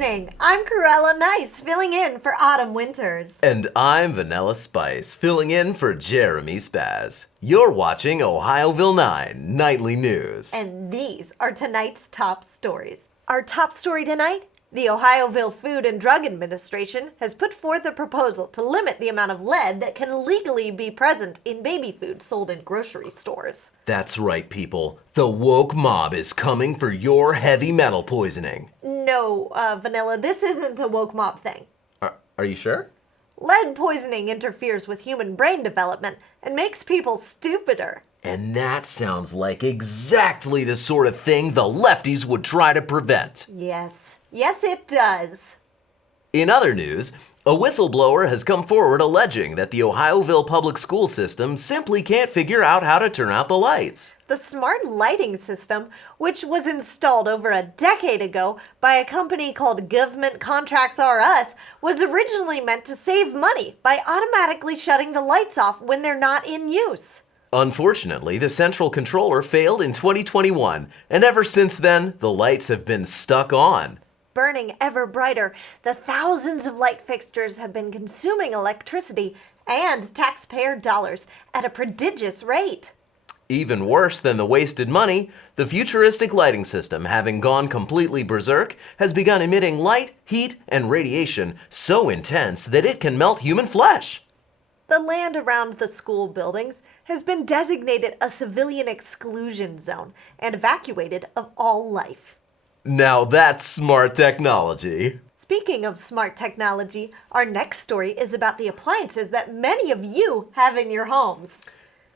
evening. I'm Cruella Nice, filling in for Autumn Winters. And I'm Vanilla Spice, filling in for Jeremy Spaz. You're watching Ohioville 9 Nightly News. And these are tonight's top stories. Our top story tonight? The Ohioville Food and Drug Administration has put forth a proposal to limit the amount of lead that can legally be present in baby food sold in grocery stores. That's right, people. The woke mob is coming for your heavy metal poisoning. No, Vanilla, this isn't a woke mob thing. Are you sure? Lead poisoning interferes with human brain development and makes people stupider. And that sounds like exactly the sort of thing the lefties would try to prevent. Yes, it does. In other news, a whistleblower has come forward alleging that the Ohioville public school system simply can't figure out how to turn out the lights. The smart lighting system, which was installed over a decade ago by a company called Government Contracts R Us, was originally meant to save money by automatically shutting the lights off when they're not in use. Unfortunately, the central controller failed in 2021, and ever since then, the lights have been stuck on. Burning ever brighter, the thousands of light fixtures have been consuming electricity and taxpayer dollars at a prodigious rate. Even worse than the wasted money, the futuristic lighting system, having gone completely berserk, has begun emitting light, heat, and radiation so intense that it can melt human flesh. The land around the school buildings has been designated a civilian exclusion zone and evacuated of all life. Now that's smart technology. Speaking of smart technology, our next story is about the appliances that many of you have in your homes.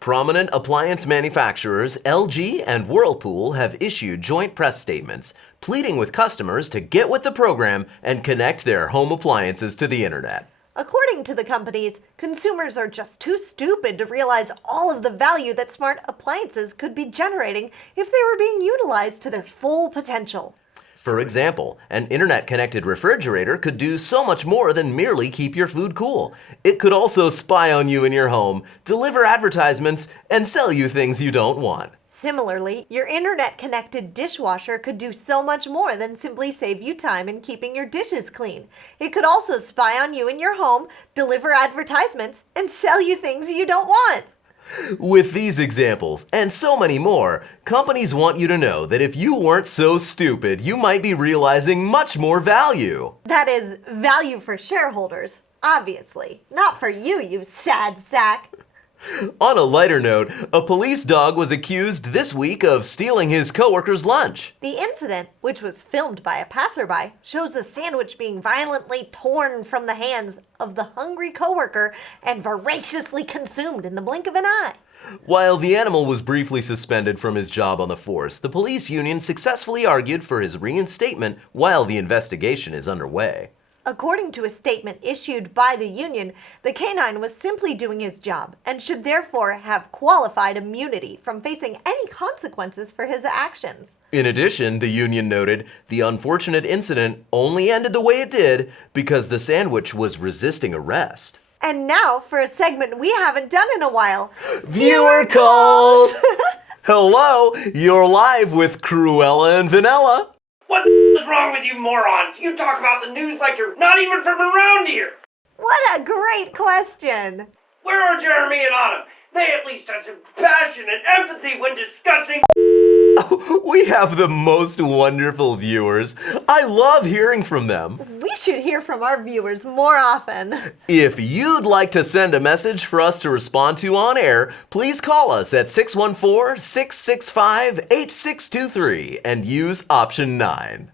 Prominent appliance manufacturers LG and Whirlpool have issued joint press statements, pleading with customers to get with the program and connect their home appliances to the internet. According to the companies, consumers are just too stupid to realize all of the value that smart appliances could be generating if they were being utilized to their full potential. For example, an internet-connected refrigerator could do so much more than merely keep your food cool. It could also spy on you in your home, deliver advertisements, and sell you things you don't want. Similarly, your internet-connected dishwasher could do so much more than simply save you time in keeping your dishes clean. It could also spy on you in your home, deliver advertisements, and sell you things you don't want. With these examples, and so many more, companies want you to know that if you weren't so stupid, you might be realizing much more value. That is, value for shareholders, obviously. Not for you, you sad sack. On a lighter note, a police dog was accused this week of stealing his coworker's lunch. The incident, which was filmed by a passerby, shows the sandwich being violently torn from the hands of the hungry coworker and voraciously consumed in the blink of an eye. While the animal was briefly suspended from his job on the force, the police union successfully argued for his reinstatement while the investigation is underway. According to a statement issued by the union, the canine was simply doing his job and should therefore have qualified immunity from facing any consequences for his actions. In addition, the union noted the unfortunate incident only ended the way it did because the sandwich was resisting arrest. And now for a segment we haven't done in a while. Viewer calls! Hello, you're live with Cruella and Vanilla. What the is wrong with you morons? You talk about the news like you're not even from around here. What a great question. Where are Jeremy and Autumn? They at least had some passion and empathy when discussing. We have the most wonderful viewers. I love hearing from them. We should hear from our viewers more often. If you'd like to send a message for us to respond to on air, please call us at 614-665-8623 and use option 9.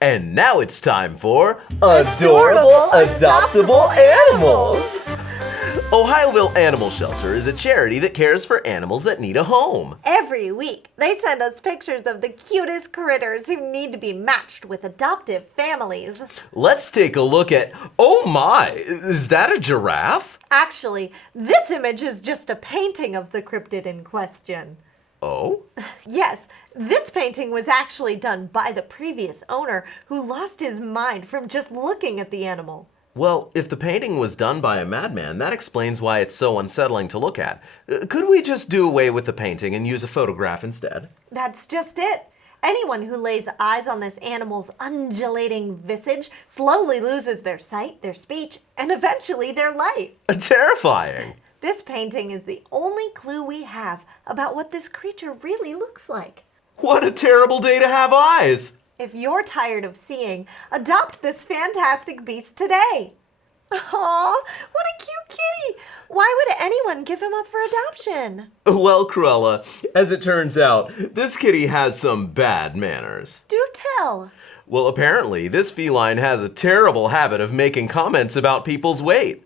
And now it's time for Adorable Adoptable Animals! Ohioville Animal Shelter is a charity that cares for animals that need a home. Every week, they send us pictures of the cutest critters who need to be matched with adoptive families. Let's take a look at, oh my, is that a giraffe? Actually, this image is just a painting of the cryptid in question. Oh? Yes, this painting was actually done by the previous owner who lost his mind from just looking at the animal. Well, if the painting was done by a madman, that explains why it's so unsettling to look at. Could we just do away with the painting and use a photograph instead? That's just it. Anyone who lays eyes on this animal's undulating visage slowly loses their sight, their speech, and eventually their life. Terrifying. This painting is the only clue we have about what this creature really looks like. What a terrible day to have eyes. If you're tired of seeing, adopt this fantastic beast today. Aw, what a cute kitty! Why would anyone give him up for adoption? Well, Cruella, as it turns out, this kitty has some bad manners. Do tell. Well, apparently, this feline has a terrible habit of making comments about people's weight.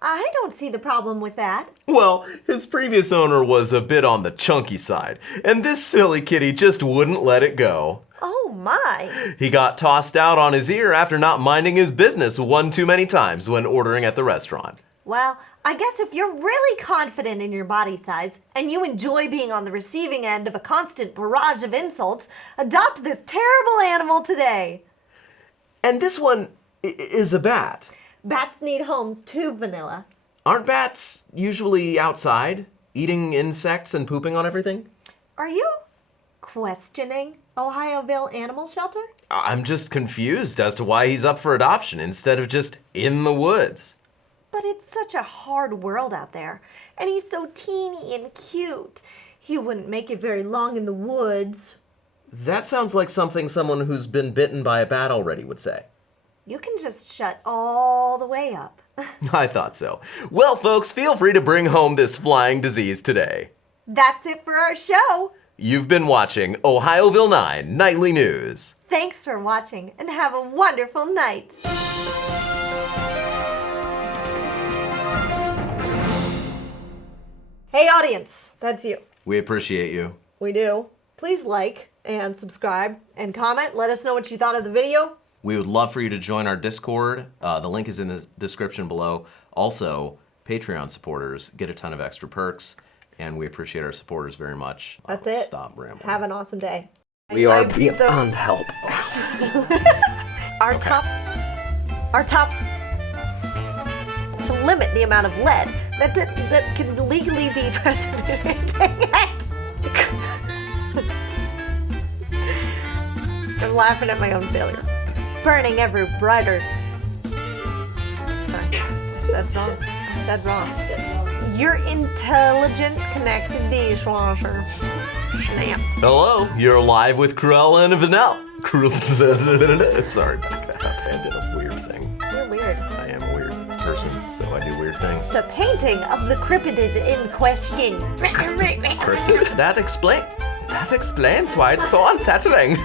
I don't see the problem with that. Well, his previous owner was a bit on the chunky side, and this silly kitty just wouldn't let it go. Oh my. He got tossed out on his ear after not minding his business one too many times when ordering at the restaurant. Well, I guess if you're really confident in your body size and you enjoy being on the receiving end of a constant barrage of insults, adopt this terrible animal today. And this one is a bat. Bats need homes too, Vanilla. Aren't bats usually outside, eating insects and pooping on everything? Are you questioning Ohioville Animal Shelter? I'm just confused as to why he's up for adoption instead of just in the woods. But it's such a hard world out there, and he's so teeny and cute. He wouldn't make it very long in the woods. That sounds like something someone who's been bitten by a bat already would say. You can just shut all the way up. I thought so. Well, folks, feel free to bring home this flying disease today. That's it for our show. You've been watching Ohioville 9 Nightly News. Thanks for watching, and have a wonderful night. Hey audience, that's you. We appreciate you. We do. Please like and subscribe and comment. Let us know what you thought of the video. We would love for you to join our Discord. The link is in the description below. Also, Patreon supporters get a ton of extra perks, and we appreciate our supporters very much. That's I'll it. Stop rambling. Have an awesome day. We are I beat them. beyond help. Our tops to limit the amount of lead that can legally be present. Dang it! I'm laughing at my own failure. Burning ever brighter. Sorry, I said wrong. Your intelligent connected dishwasher. Snap. Hello, you're live with Cruella and Vanilla. Sorry, I did a weird thing. You're weird. I am a weird person, so I do weird things. The painting of the cryptid in question. Cryptid? That explains why it's so unsettling.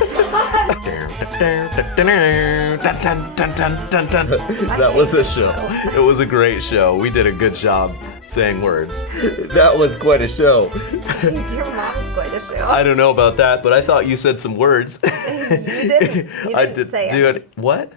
That was a show. It was a great show. We did a good job saying words. That was quite a show. Your mom's quite a show. I don't know about that, but I thought you said some words. You didn't. You I didn't did say do it. it. What?